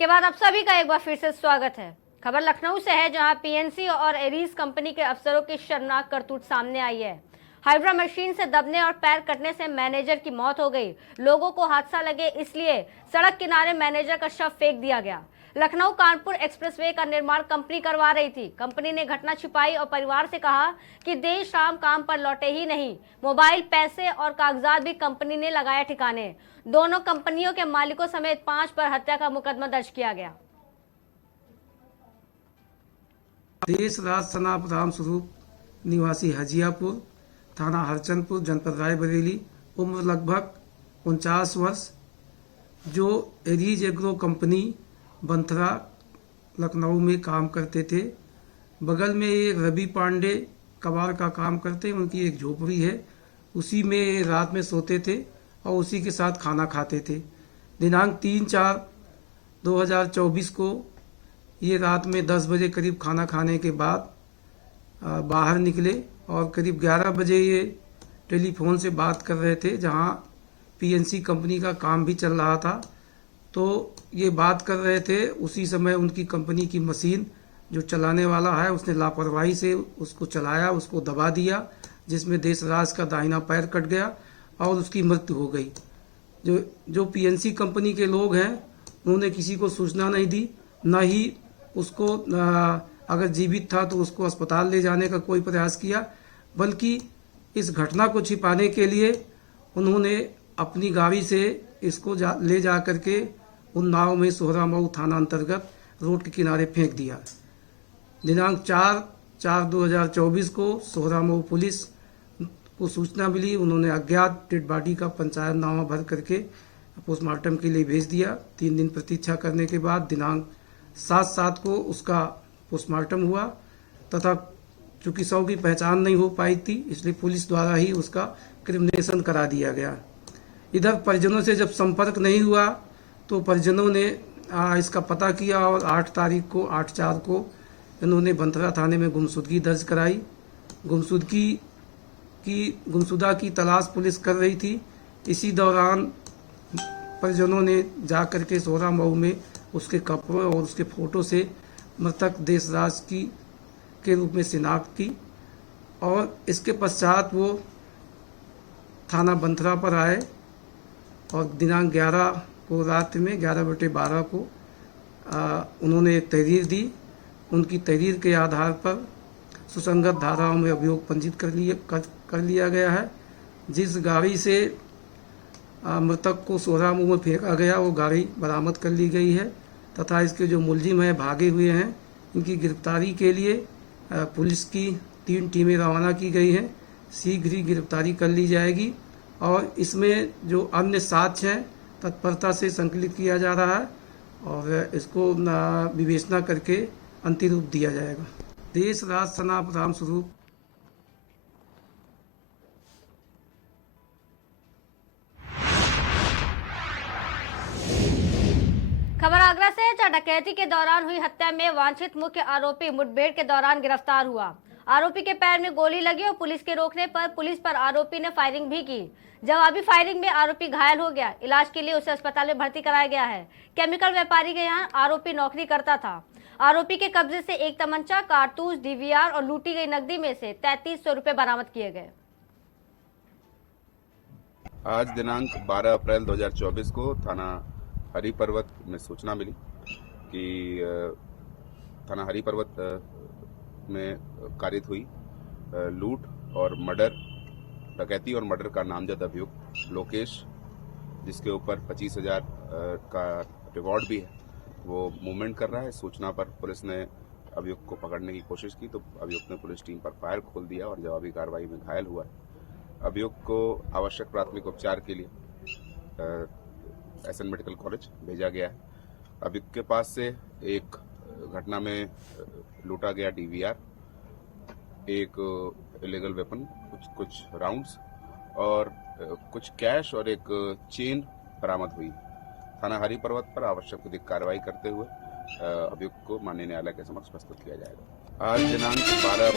के बाद आप सभी का एक बार फिर से स्वागत है। खबर लखनऊ से है, जहां पीएनसी और एरीज कंपनी के अफसरों की शर्मनाक करतूत सामने आई है। हाइड्रा मशीन से दबने और पैर कटने से मैनेजर की मौत हो गई। लोगों को हादसा लगे इसलिए सड़क किनारे मैनेजर का शव फेंक दिया गया। लखनऊ कानपुर एक्सप्रेसवे का निर्माण कंपनी करवा रही थी। कंपनी ने घटना छिपाई और परिवार से कहा कि देर शाम काम पर लौटे ही नहीं। मोबाइल, पैसे और कागजात भी कंपनी ने लगाए ठिकाने। दोनों कंपनियों के मालिकों समेत 5 पर हत्या का मुकदमा दर्ज किया गया। देश राज सनाप राम स्वरूप, निवासी हजियापुर, थाना हरचंदपुर, जनपद रायबरेली, उम्र लगभग 49 वर्ष, जो Aries agro company Banthra Lucknow में काम करते थे। बगल में एक रवि पांडे कबाड़ का काम करते, उनकी एक झोपड़ी है, उसी में रात में सोते थे और उसी के साथ खाना खाते थे। दिनांक 3/4/2024 को ये रात में 10 बजे करीब खाना खाने के बाद बाहर निकले और करीब 11 बजे ये टेलीफोन से बात कर रहे थे, जहां पीएनसी कंपनी का काम भी चल रहा था। तो ये बात कर रहे थे, उसी समय उनकी कंपनी की मशीन जो चलाने वाला है उसने लापरवाही से उसको चलाया, उसको दबा दिया, जिसमें देशराज का दाहिना पैर कट गया और उसकी मृत्यु हो गई। जो पीएनसी कंपनी के लोग हैं उन्होंने किसी को सूचना नहीं दी, न ही उसको अगर जीवित था तो उसको अस्पताल ले जाने का कोई प्रयास किया, बल्कि इस घटना को छिपाने के लिए उन्होंने अपनी गाड़ी से इसको ले जा करके उन्नाव में सोहरामऊ थाना अंतर्गत रोड के किनारे फेंक दिया। दिनांक 4/4/2024 को सोहरामऊ पुलिस को सूचना मिली। उन्होंने अज्ञात डेड बॉडी का पंचायतनामा भर करके पोस्टमार्टम के लिए भेज दिया। 3 दिन प्रतीक्षा करने के बाद दिनांक 7/7 को उसका पोस्टमार्टम हुआ तथा चूंकि शव की पहचान नहीं हो पाई थी, इसलिए पुलिस द्वारा ही उसका क्रिमिनेशन करा दिया गया। इधर परिजनों से जब संपर्क नहीं हुआ तो परिजनों ने इसका पता किया और 8/4 को इन्होंने बंथरा थाने में गुमशुदगी दर्ज कराई। गुमशुदा की तलाश पुलिस कर रही थी। इसी दौरान परिजनों ने जाकर के सोहरामऊ में उसके कपड़ों और उसके फोटो से मृतक देशराज के रूप में शिनाख्त की और इसके पश्चात वो थाना बंथरा पर आए और दिनांक 11 को रात में 11/12 को उन्होंने एक तहरीर दी। उनकी तहरीर के आधार पर सुसंगत धाराओं में अभियोग पंजीत कर लिया गया है। जिस गाड़ी से मृतक को सोहरामऊ में फेंका गया वो गाड़ी बरामद कर ली गई है तथा इसके जो मुलजिम हैं भागे हुए हैं, इनकी गिरफ्तारी के लिए पुलिस की 3 टीमें रवाना की गई हैं। शीघ्र ही गिरफ्तारी कर ली जाएगी और इसमें जो अन्य साक्ष्य हैं तत्परता से संकलित किया जा रहा है और इसको विवेचना करके अंतिम रूप दिया जाएगा। देश राज सनाप राम स्वरूप। खबर आगरा से, जहां डकैती के दौरान हुई हत्या में वांछित मुख्य आरोपी मुठभेड़ के दौरान गिरफ्तार हुआ। आरोपी के पैर में गोली लगी और पुलिस के रोकने पर पुलिस पर आरोपी ने फायरिंग भी की। जवाबी फायरिंग में आरोपी घायल हो गया। इलाज के लिए उसे अस्पताल में भर्ती कराया गया है। केमिकल व्यापारी के यहाँ आरोपी नौकरी करता था। आरोपी के कब्जे से एक तमंचा, कारतूस, डीवीआर और लूटी गई नकदी में से 3300 रुपए बरामद किए गए। आज दिनांक 12 अप्रैल 2024 को थाना हरी पर्वत में सूचना मिली कि थाना हरी पर्वत में कारित हुई लूट और मर्डर, डकैती और मर्डर का नामजद अभियुक्त लोकेश, जिसके ऊपर 25,000 का रिवॉर्ड भी है, वो मूवमेंट कर रहा है। सूचना पर पुलिस ने अभियुक्त को पकड़ने की कोशिश की तो अभियुक्त ने पुलिस टीम पर फायर खोल दिया और जवाबी कार्रवाई में घायल हुआ है। अभियुक्त को आवश्यक प्राथमिक उपचार के लिए एसएन मेडिकल कॉलेज भेजा गया है। अभियुक्त के पास से एक घटना में लूटा गया डीवीआर, एक इलीगल वेपन, कुछ राउंड्स और कुछ कैश और एक चेन बरामद हुई। थाना हरी पर्वत पर आवश्यक विधिक कार्रवाई करते हुए अभियुक्त को माननीय न्यायालय के समक्ष प्रस्तुत किया जाएगा। आज दिनांक 12